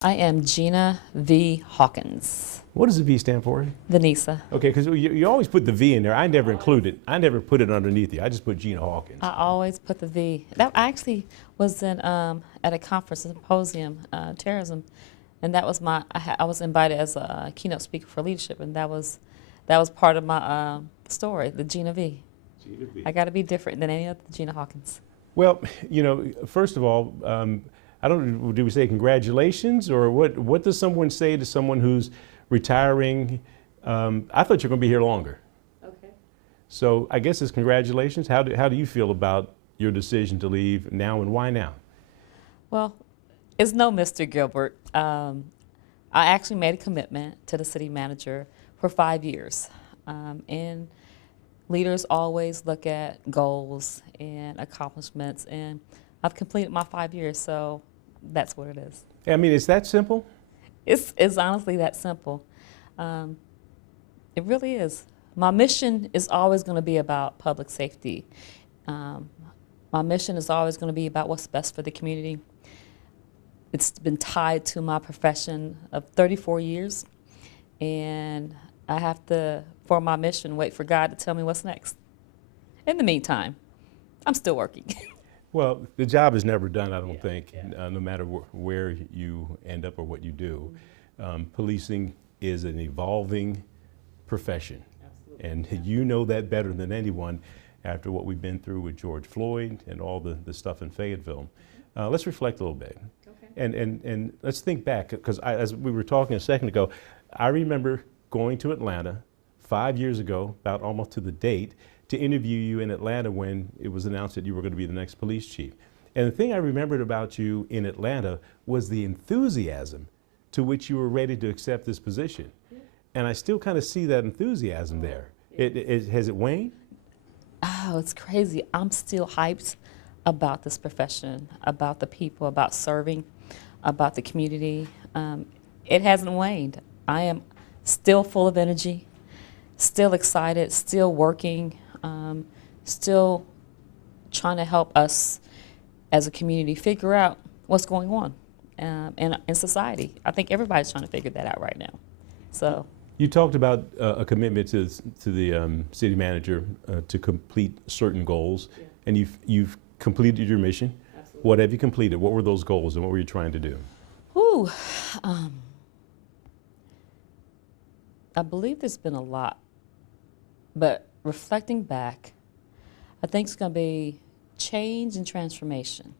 I am Gina V. Hawkins. What does the V stand for? Vanessa. Okay, because you always put the V in there. I never include it. I never put it underneath you. I just put Gina Hawkins. I always put the V. I actually was in at a conference, a symposium, terrorism, and that was I was invited as a keynote speaker for leadership, and that was part of my story, the Gina V. Gina V. I got to be different than any other Gina Hawkins. Well, you know, first of all, I don't. Do we say congratulations, or what does someone say to someone who's retiring? I thought you were going to be here longer. Okay. So I guess it's congratulations. How do you feel about your decision to leave now, and why now? Well, it's no Mr. Gilbert. I actually made a commitment to the city manager for 5 years, and leaders always look at goals and accomplishments, and I've completed my 5 years, so that's what it is. I mean, is that simple? It's honestly that simple. It really is. My mission is always going to be about public safety. My mission is always going to be about what's best for the community. It's been tied to my profession of 34 years, and I have to, for my mission, wait for God to tell me what's next. In the meantime, I'm still working. Well, the job is never done, I don't think, no matter where you end up or what you do. Policing is an evolving profession. Absolutely. And you know that better than anyone after what we've been through with George Floyd and all the stuff in Fayetteville. Let's reflect a little bit. Okay. And let's think back, because as we were talking a second ago, I remember going to Atlanta 5 years ago, about almost to the date, to interview you in Atlanta when it was announced that you were going to be the next police chief. And the thing I remembered about you in Atlanta was the enthusiasm to which you were ready to accept this position. Yeah. And I still kind of see that enthusiasm there. Has it waned? Oh, it's crazy. I'm still hyped about this profession, about the people, about serving, about the community. It hasn't waned. I am still full of energy, still excited, still working. Still trying to help us as a community figure out what's going on in society. I think everybody's trying to figure that out right now. So you talked about a commitment to the city manager to complete certain goals, yeah. And you've completed your mission. Absolutely. What have you completed? What were those goals, and what were you trying to do? Ooh, I believe there's been a lot, but reflecting back, I think it's going to be change and transformation.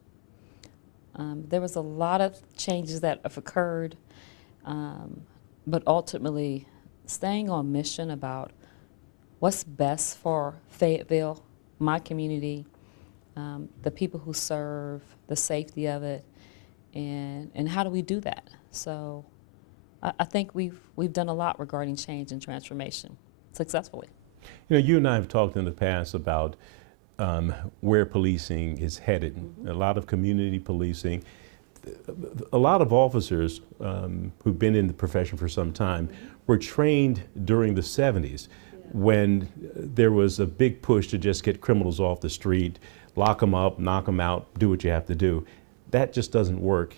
There was a lot of changes that have occurred, but ultimately staying on mission about what's best for Fayetteville, my community, the people who serve, the safety of it, and how do we do that? So I think we've done a lot regarding change and transformation successfully. You know, you and I have talked in the past about where policing is headed. Mm-hmm. A lot of community policing. A lot of officers who've been in the profession for some time were trained during the 70s when there was a big push to just get criminals off the street, lock them up, knock them out, do what you have to do. That just doesn't work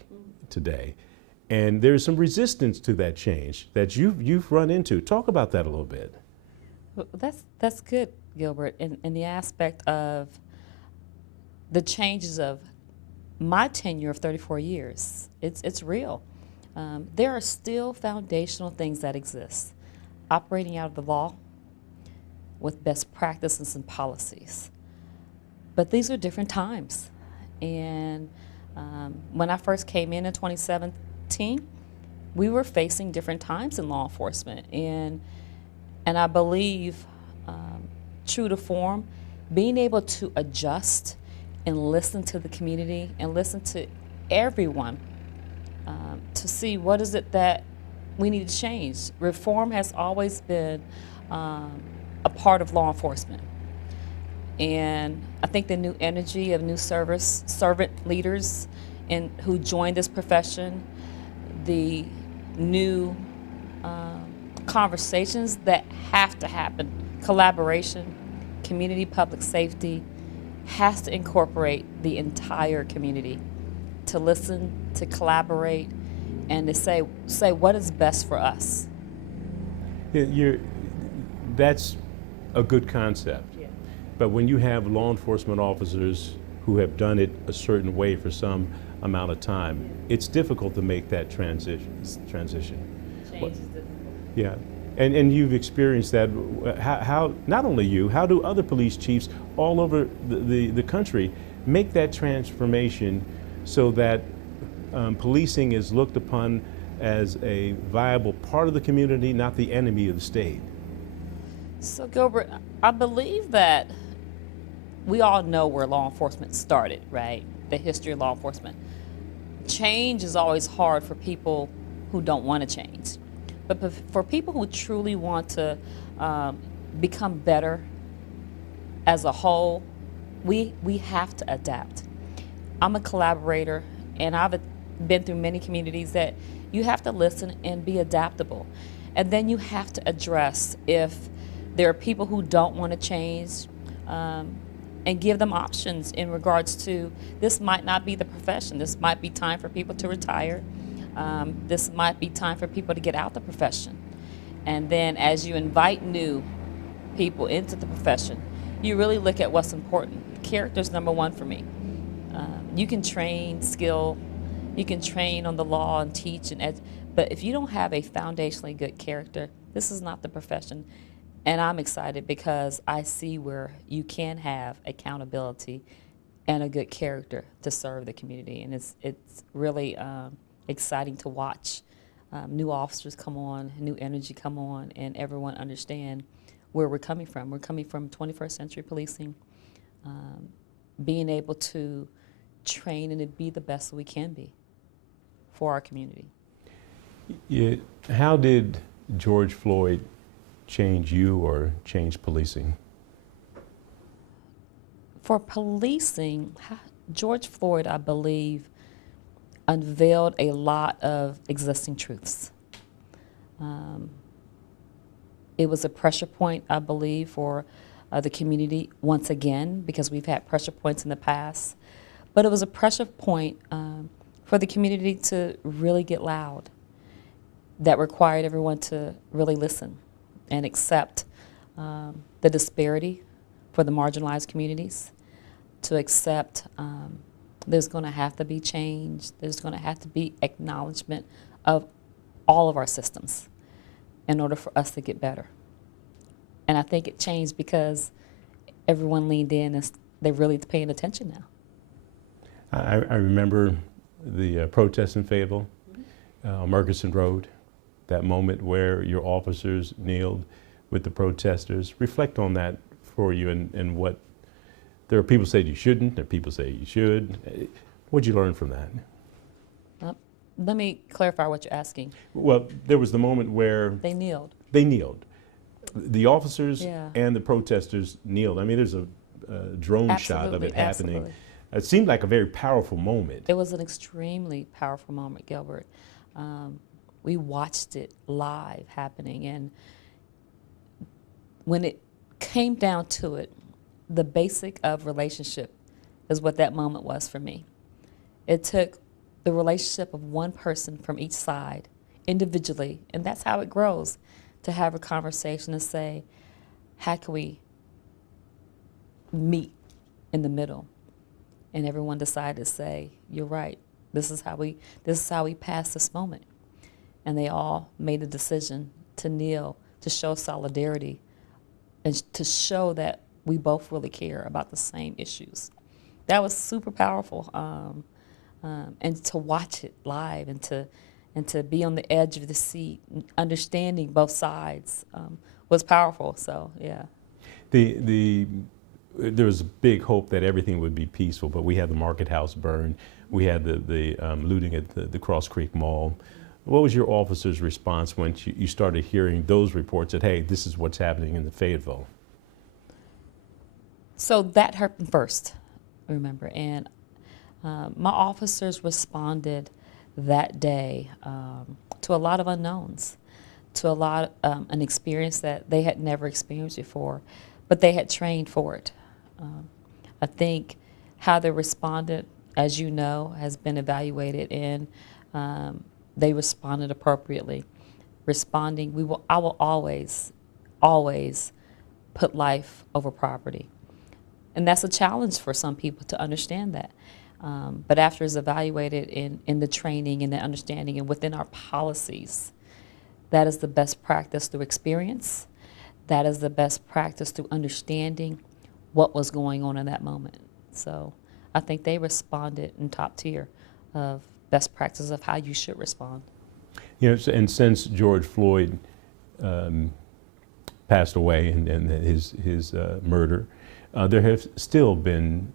today. And there's some resistance to that change that you've run into. Talk about that a little bit. That's good, Gilbert, in the aspect of the changes of my tenure of 34 years. It's real. There are still foundational things that exist, operating out of the law with best practices and policies. But these are different times. And when I first came in 2017, we were facing different times in law enforcement. And I believe, true to form, being able to adjust and listen to the community and listen to everyone to see what is it that we need to change. Reform has always been a part of law enforcement. And I think the new energy of new servant leaders who joined this profession, the new conversations that have to happen, collaboration, community public safety, has to incorporate the entire community to listen, to collaborate, and to say what is best for us. That's a good concept. Yeah. But when you have law enforcement officers who have done it a certain way for some amount of time, it's difficult to make that transition. Change is difficult. Yeah, and you've experienced that. How not only you, how do other police chiefs all over the country make that transformation so that policing is looked upon as a viable part of the community, not the enemy of the state? So Gilbert, I believe that we all know where law enforcement started, right? The history of law enforcement. Change is always hard for people who don't want to change. But for people who truly want to become better as a whole, we have to adapt. I'm a collaborator, and I've been through many communities that you have to listen and be adaptable. And then you have to address if there are people who don't want to change, and give them options in regards to this might not be the profession. This might be time for people to retire. This might be time for people to get out the profession. And then as you invite new people into the profession, you really look at what's important. Character's number one for me. You can train skill, you can train on the law and teach, but if you don't have a foundationally good character, this is not the profession. And I'm excited because I see where you can have accountability and a good character to serve the community. And it's really exciting to watch new officers come on, new energy come on, and everyone understand where we're coming from. We're coming from 21st century policing, being able to train and to be the best we can be for our community. Yeah. How did George Floyd change you or change policing? For policing, George Floyd, I believe, unveiled a lot of existing truths. It was a pressure point, I believe, for the community once again, because we've had pressure points in the past. But it was a pressure point for the community to really get loud, that required everyone to really listen and accept the disparity for the marginalized communities, to accept there's going to have to be change, there's going to have to be acknowledgement of all of our systems in order for us to get better. And I think it changed because everyone leaned in and they're really paying attention now. I remember the protests in Fayetteville, Murchison Road, that moment where your officers kneeled with the protesters. Reflect on that for you and what, there are people say you shouldn't, there are people say you should. What'd you learn from that? Let me clarify what you're asking. Well, there was the moment where They kneeled. they kneeled. The officers Yeah. and the protesters kneeled. I mean, there's a drone shot of it happening. Absolutely. It seemed like a very powerful moment. It was an extremely powerful moment, Gilbert. We watched it live happening, and when it came down to it, the basic of relationship is what that moment was for me. It took the relationship of one person from each side individually, and that's how it grows, to have a conversation and say, how can we meet in the middle? And everyone decided to say, you're right, this is how we pass this moment. And they all made a decision to kneel, to show solidarity, and to show that we both really care about the same issues. That was super powerful, and to watch it live and to be on the edge of the seat, understanding both sides, was powerful. So yeah. There was a big hope that everything would be peaceful, but we had the Market House burn, we had the looting at the Cross Creek Mall. What was your officer's response when you started hearing those reports that, hey, this is what's happening in the Fayetteville? So that happened first, remember, and my officers responded that day to a lot of unknowns, to a lot an experience that they had never experienced before, but they had trained for it. I think how they responded, as you know, has been evaluated, and they responded appropriately. Responding, I will always, always put life over property. And that's a challenge for some people to understand that. But after it's evaluated in the training and the understanding and within our policies, that is the best practice through experience. That is the best practice through understanding what was going on in that moment. So I think they responded in top tier of best practices of how you should respond. You know, and since George Floyd passed away and his murder, there have still been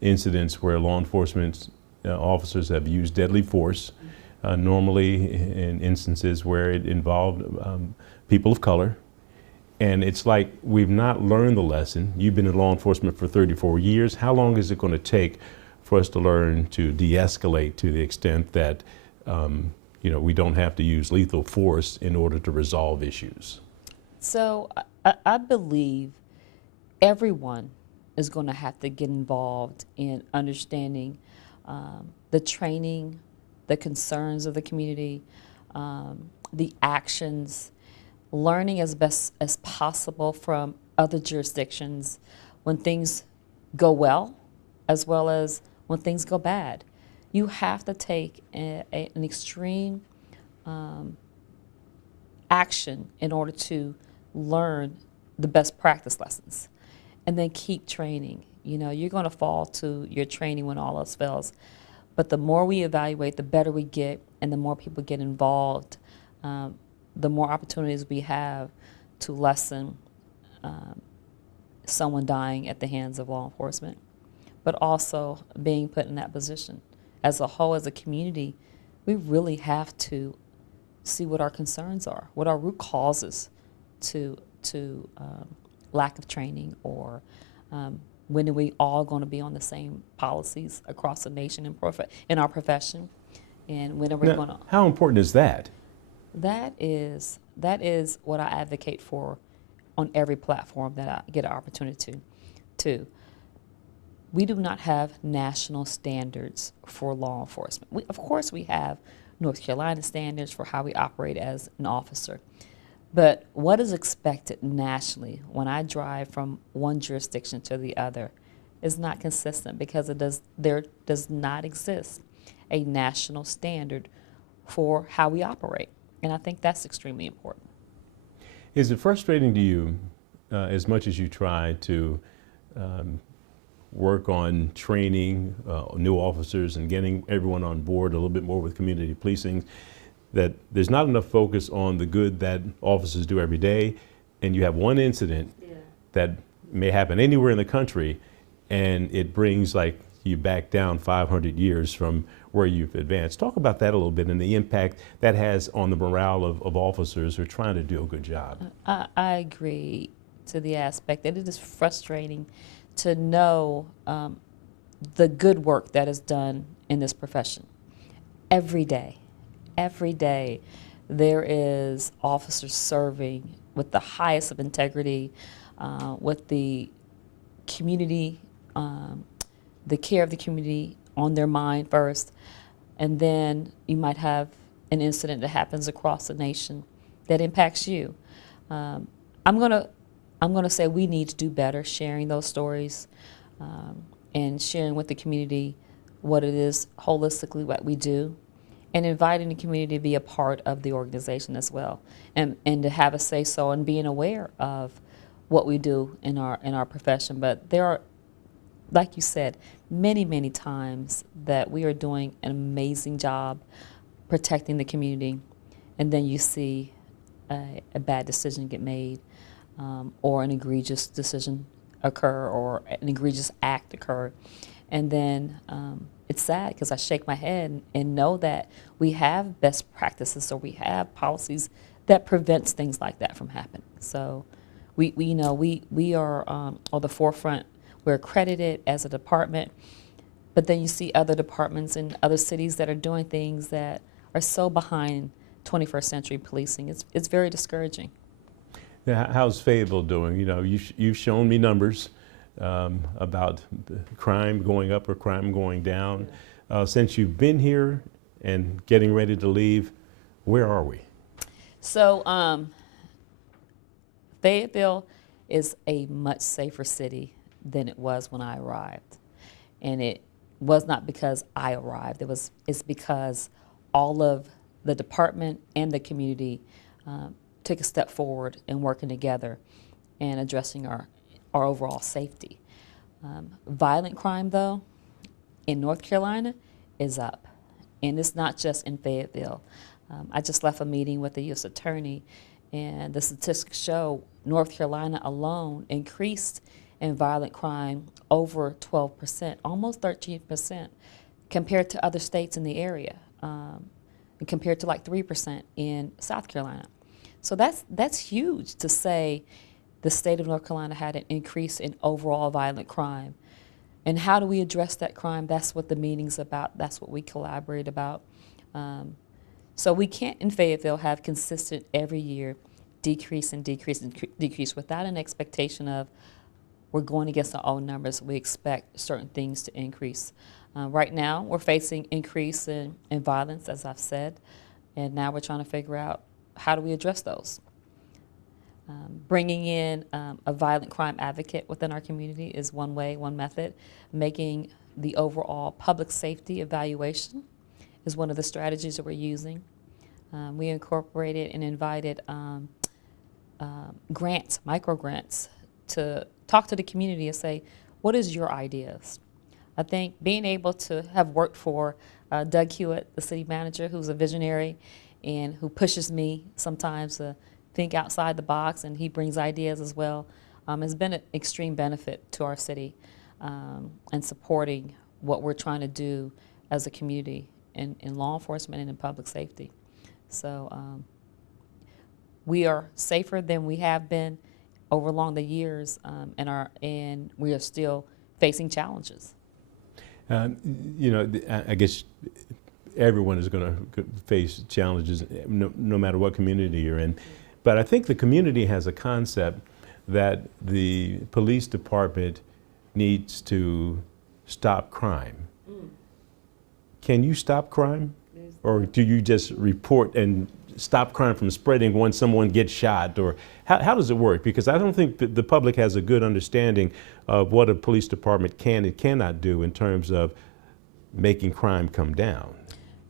incidents where law enforcement officers have used deadly force, normally in instances where it involved people of color. And it's like we've not learned the lesson. You've been in law enforcement for 34 years. How long is it going to take for us to learn to de-escalate to the extent that you know, we don't have to use lethal force in order to resolve issues? So I believe everyone is going to have to get involved in understanding the training, the concerns of the community, the actions, learning as best as possible from other jurisdictions when things go well as when things go bad. You have to take an extreme action in order to learn the best practice lessons and then keep training. You know, you're going to fall to your training when all else fails. But the more we evaluate, the better we get, and the more people get involved, the more opportunities we have to lessen someone dying at the hands of law enforcement, but also being put in that position. As a whole, as a community, we really have to see what our concerns are, what our root causes to lack of training, or when are we all going to be on the same policies across the nation in our profession, and when are we going to... How important is that? That is what I advocate for on every platform that I get an opportunity to. We do not have national standards for law enforcement. Of course, we have North Carolina standards for how we operate as an officer. But what is expected nationally when I drive from one jurisdiction to the other is not consistent, because there does not exist a national standard for how we operate. And I think that's extremely important. Is it frustrating to you, as much as you try to work on training new officers and getting everyone on board a little bit more with community policing, that there's not enough focus on the good that officers do every day, and you have one incident that may happen anywhere in the country, and it brings like you back down 500 years from where you've advanced? Talk about that a little bit and the impact that has on the morale of officers who are trying to do a good job. I agree to the aspect that it is frustrating to know the good work that is done in this profession. Every day there is officers serving with the highest of integrity, with the community, the care of the community on their mind first, and then you might have an incident that happens across the nation that impacts you. I'm gonna say we need to do better sharing those stories and sharing with the community what it is holistically what we do, and inviting the community to be a part of the organization as well, and to have a say-so and being aware of what we do in our profession. But there are, like you said, many times that we are doing an amazing job protecting the community, and then you see a bad decision get made, or an egregious decision occur, or an egregious act occur. And then it's sad, because I shake my head and know that we have best practices, or we have policies that prevents things like that from happening. So we are on the forefront. We're accredited as a department, but then you see other departments in other cities that are doing things that are so behind 21st century policing. It's very discouraging. Now, how's Fayetteville doing? You know, you've shown me numbers about crime going up or crime going down. Since you've been here and getting ready to leave. Where are we? So Fayetteville is a much safer city than it was when I arrived. And it was not because I arrived. It's because all of the department and the community took a step forward in working together and addressing our overall safety. Violent crime, though, in North Carolina is up. And it's not just in Fayetteville. I just left a meeting with the U.S. Attorney, and the statistics show North Carolina alone increased in violent crime over 12%, almost 13%, compared to other states in the area, and compared to like 3% in South Carolina. So that's huge to say the state of North Carolina had an increase in overall violent crime. And how do we address that crime? That's what the meeting's about. That's what we collaborate about. So we can't in Fayetteville have consistent every year decrease and decrease and decrease without an expectation of we're going against our own numbers. We expect certain things to increase. Right now, we're facing increase in violence, as I've said, and now we're trying to figure out how do we address those. Bringing in a violent crime advocate within our community is one way, one method. Making the overall public safety evaluation is one of the strategies that we're using. We incorporated and invited grants, micro grants, to talk to the community and say, what is your ideas? I think being able to have worked for Doug Hewitt, the city manager, who's a visionary and who pushes me sometimes to think outside the box, and he brings ideas as well, has been an extreme benefit to our city and supporting what we're trying to do as a community in law enforcement and in public safety. So we are safer than we have been over along the years, and we are still facing challenges. You know, I guess everyone is going to face challenges no matter what community you're in. But I think the community has a concept that the police department needs to stop crime. Can you stop crime? Or do you just report and stop crime from spreading when someone gets shot? Or how does it work? Because I don't think that the public has a good understanding of what a police department can and cannot do in terms of making crime come down.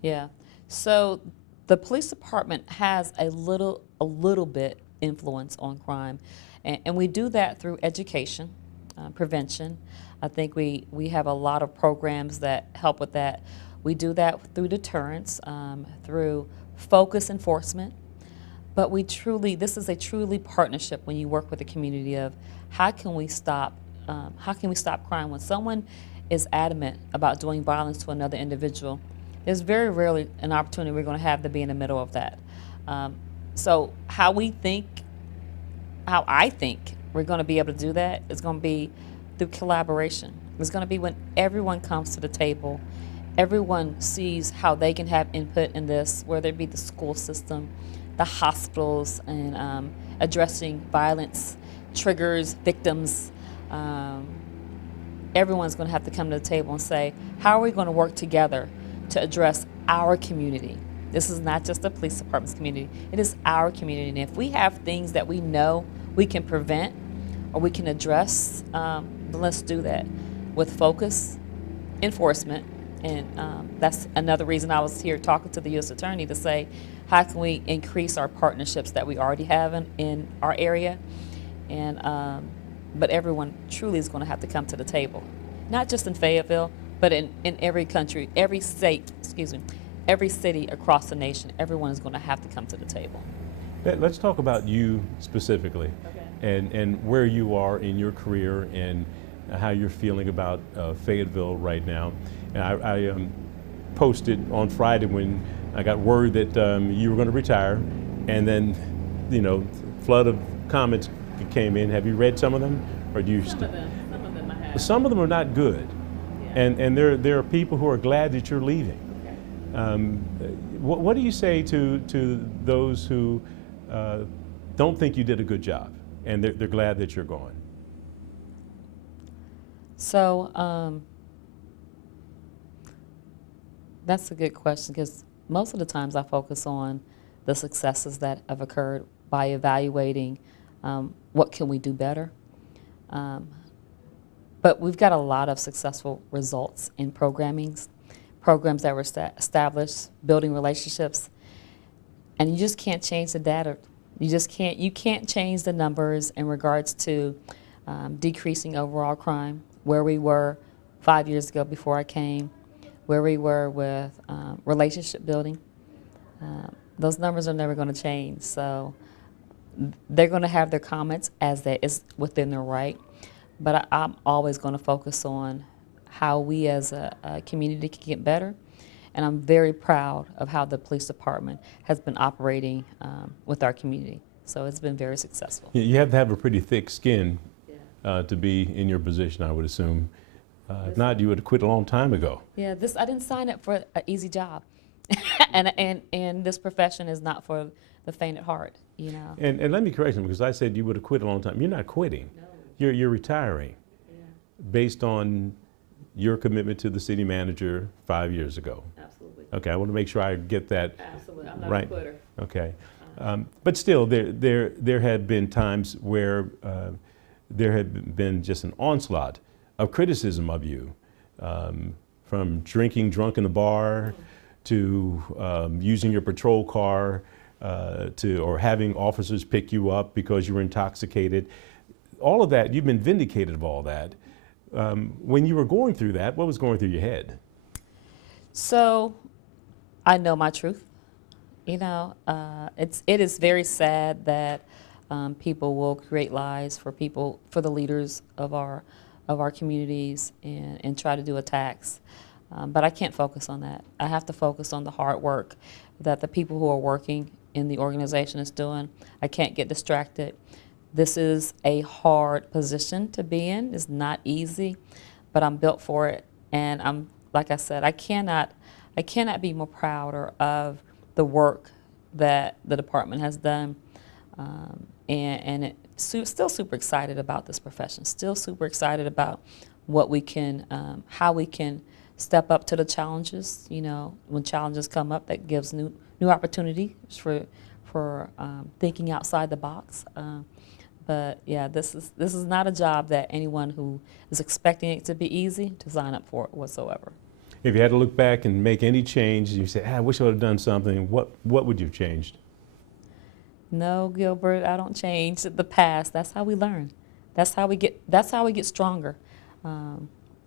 Yeah. So the police department has a little bit influence on crime, and we do that through education, prevention. I think we have a lot of programs that help with that. We do that through deterrence, through focus enforcement, but this is a truly partnership when you work with the community of how can we stop crime. When someone is adamant about doing violence to another individual, there's very rarely an opportunity we're going to have to be in the middle of that. So how I think we're going to be able to do that is going to be through collaboration. It's going to be when everyone comes to the table, everyone sees how they can have input in this, whether it be the school system, the hospitals, and addressing violence, triggers, victims. Everyone's going to have to come to the table and say, how are we going to work together to address our community? This is not just the police department's community, it is our community. And if we have things that we know we can prevent or we can address, then let's do that with focus, enforcement, and that's another reason I was here talking to the U.S. Attorney to say, how can we increase our partnerships that we already have in our area? And but everyone truly is going to have to come to the table, not just in Fayetteville, but in every country, every state, every city across the nation. Everyone is going to have to come to the table. Let's talk about you specifically, Okay. and where you are in your career and how you're feeling about Fayetteville right now. And I posted on Friday when I got word that you were going to retire, and then, flood of comments came in. Have you read some of them, or do you? Some of them I have. Some of them are not good, Yeah. and there are people who are glad that you're leaving. Okay. What do you say to those who don't think you did a good job, and they're glad that you're gone? So That's a good question, because most of the times I focus on the successes that have occurred by evaluating what can we do better. But we've got a lot of successful results in programs that were established, building relationships, and you just can't change the data. You can't change the numbers in regards to decreasing overall crime, where we were 5 years ago before I came, where we were with relationship building. Those numbers are never going to change, so they're going to have their comments as that is within their right, but I'm always going to focus on how we as a community can get better, and I'm very proud of how the police department has been operating with our community. So it's been very successful. You have to have a pretty thick skin to be in your position, I would assume. If not, you would have quit a long time ago. Yeah, I didn't sign up for an easy job, and this profession is not for the faint at heart, you know. And let me correct you, because I said you would have quit a long time. You're not quitting. No. You're retiring based on your commitment to the city manager 5 years ago. Absolutely. Okay, I want to make sure I get that Absolutely. I'm not right. a quitter. Okay, but still, there had been times where there had been just an onslaught of criticism of you, from drinking drunk in the bar to using your patrol car or having officers pick you up because you were intoxicated. All of that, you've been vindicated of all that. When you were going through that, what was going through your head? So, I know my truth. You know, it is very sad that people will create lies for the leaders of our communities and try to do attacks. But I can't focus on that. I have to focus on the hard work that the people who are working in the organization is doing. I can't get distracted. This is a hard position to be in. It's not easy, but I'm built for it. And like I said, I cannot be more prouder of the work that the department has done. Still super excited about this profession. Still super excited about what we can, how we can step up to the challenges. You know, when challenges come up, that gives new opportunities for thinking outside the box. But yeah, this is not a job that anyone who is expecting it to be easy to sign up for whatsoever. If you had to look back and make any change, you say, I wish I would have done something, what would you have changed? No, Gilbert, I don't change the past. That's how we learn. That's how we get stronger.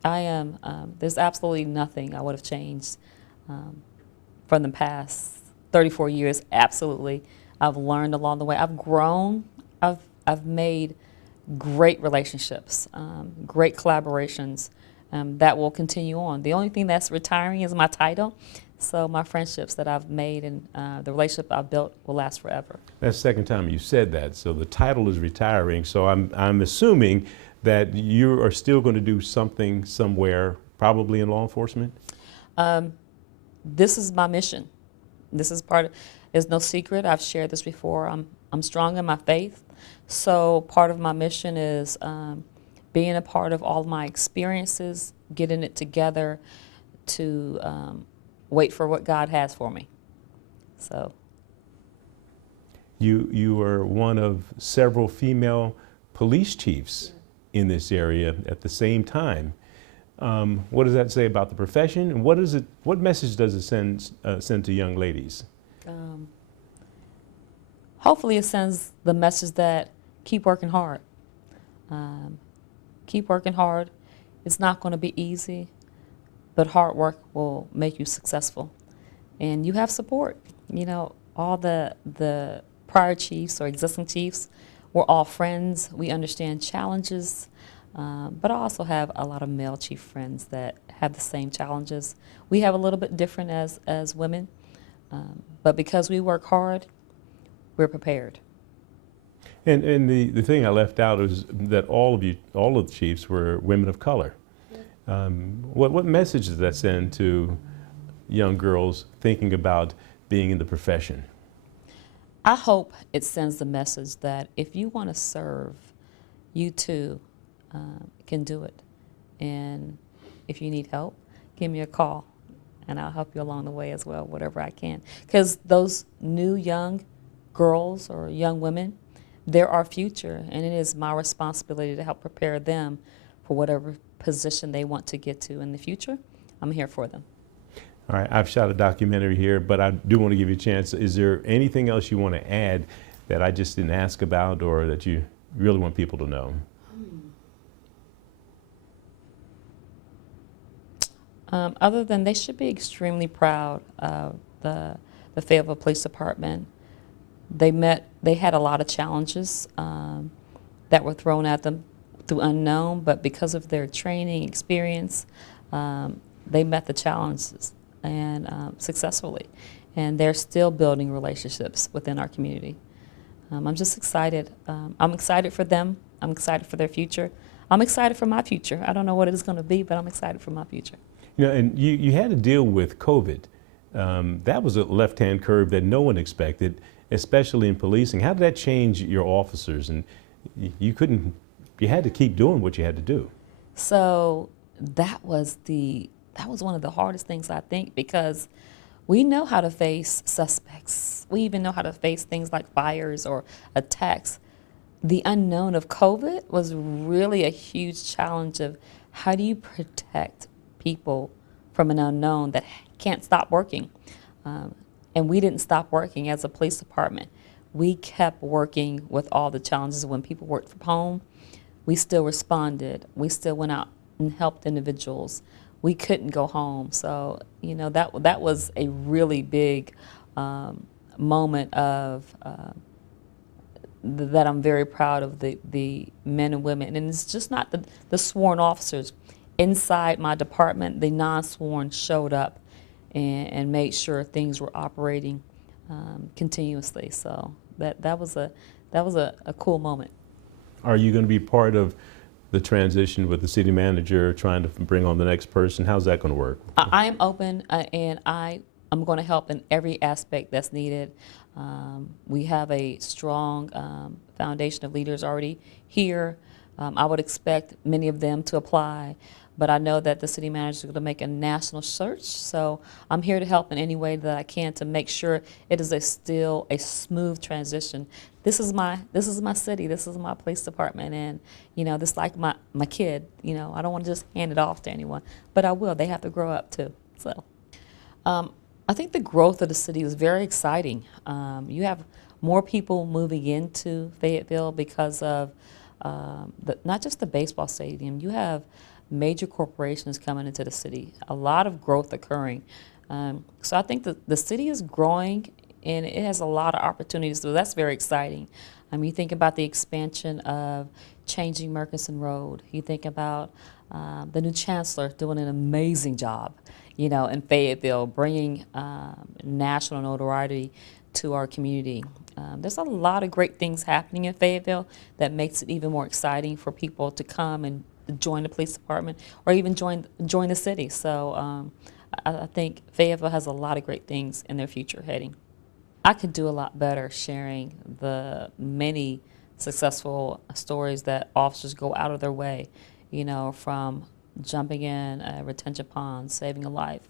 There's absolutely nothing I would have changed from the past 34 years. Absolutely. I've learned along the way. I've grown. I've made great relationships, great collaborations that will continue on. The only thing that's retiring is my title. So my friendships that I've made and the relationship I've built will last forever. That's the second time you said that. So the title is retiring. So I'm assuming that you are still going to do something somewhere, probably in law enforcement? This is my mission. This is it's no secret. I've shared this before. I'm strong in my faith. So part of my mission is being a part of all my experiences, getting it together to wait for what God has for me. So you are one of several female police chiefs in this area at the same time. What does that say about the profession, and what message does it send to young ladies? Hopefully it sends the message that keep working hard. Keep working hard. It's not going to be easy, but hard work will make you successful. And you have support. You know, all the prior chiefs or existing chiefs, we're all friends. We understand challenges, but I also have a lot of male chief friends that have the same challenges. We have a little bit different as women, but because we work hard, we're prepared. And the thing I left out is that all of the chiefs were women of color. What message does that send to young girls thinking about being in the profession? I hope it sends the message that if you want to serve, you too can do it. And if you need help, give me a call. and I'll help you along the way as well, whatever I can. Because those new young girls or young women, they're our future, and it is my responsibility to help prepare them for whatever position they want to get to in the future. I'm here for them. All right, I've shot a documentary here, but I do want to give you a chance. Is there anything else you want to add that I just didn't ask about or that you really want people to know? Other than they should be extremely proud of the Fayetteville Police Department. They had a lot of challenges that were thrown at them through unknown, but because of their training experience, they met the challenges and successfully. And they're still building relationships within our community. I'm just excited. I'm excited for them. I'm excited for their future. I'm excited for my future. I don't know what it is going to be, but I'm excited for my future. You know, and you had to deal with COVID. That was a left-hand curve that no one expected, especially in policing. How did that change your officers? And you had to keep doing what you had to do. So that was one of the hardest things, I think, because we know how to face suspects. We even know how to face things like fires or attacks. The unknown of COVID was really a huge challenge of how do you protect people from an unknown that can't stop working. And we didn't stop working as a police department. We kept working with all the challenges. When people worked from home, we still responded. We still went out and helped individuals. We couldn't go home. So, you know, that was a really big moment of that I'm very proud of the men and women. And it's just not the sworn officers. Inside my department, the non-sworn showed up and made sure things were operating continuously. So that was a cool moment. Are you going to be part of the transition with the city manager trying to bring on the next person? How's that going to work? I am open, and I'm going to help in every aspect that's needed. We have a strong foundation of leaders already here. I would expect many of them to apply, but I know that the city manager is going to make a national search, so I'm here to help in any way that I can to make sure it is still a smooth transition. This is my city, this is my police department, and you know, this is like my kid. You know, I don't want to just hand it off to anyone, but I will. They have to grow up too. So I think the growth of the city is very exciting. You have more people moving into Fayetteville because of not just the baseball stadium. You have major corporations coming into the city, a lot of growth occurring. So I think the city is growing and it has a lot of opportunities, so that's very exciting. You think about the expansion of changing Murchison Road. You think about the new chancellor doing an amazing job, you know, in Fayetteville, bringing national notoriety to our community. There's a lot of great things happening in Fayetteville that makes it even more exciting for people to come and join the police department or even join the city. So I think Fayetteville has a lot of great things in their future heading. I could do a lot better sharing the many successful stories that officers go out of their way, you know, from jumping in a retention pond, saving a life,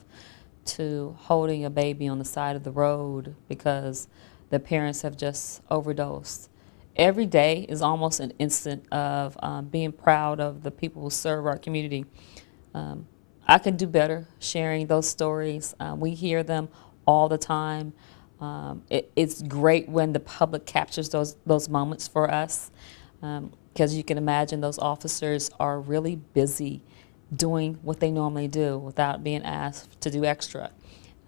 to holding a baby on the side of the road because the parents have just overdosed. Every day is almost an instant of being proud of the people who serve our community. I could do better sharing those stories. We hear them all the time. It's great when the public captures those moments for us, because you can imagine those officers are really busy doing what they normally do without being asked to do extra.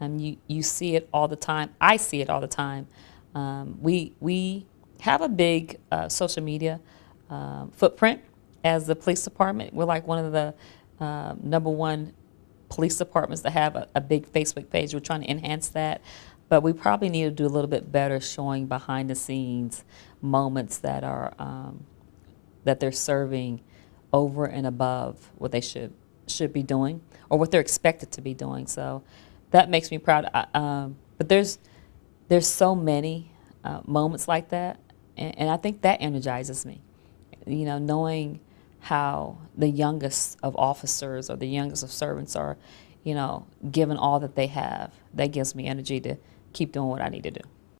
You see it all the time. I see it all the time. We have a big social media footprint as the police department. We're like one of the #1 police departments that have a big Facebook page. We're trying to enhance that, but we probably need to do a little bit better showing behind the scenes moments that are that they're serving over and above what they should be doing or what they're expected to be doing. So that makes me proud. But there's so many moments like that, and I think that energizes me. You know, knowing how the youngest of officers or the youngest of servants are you know, giving all that they have. That gives me energy to keep doing what I need to do.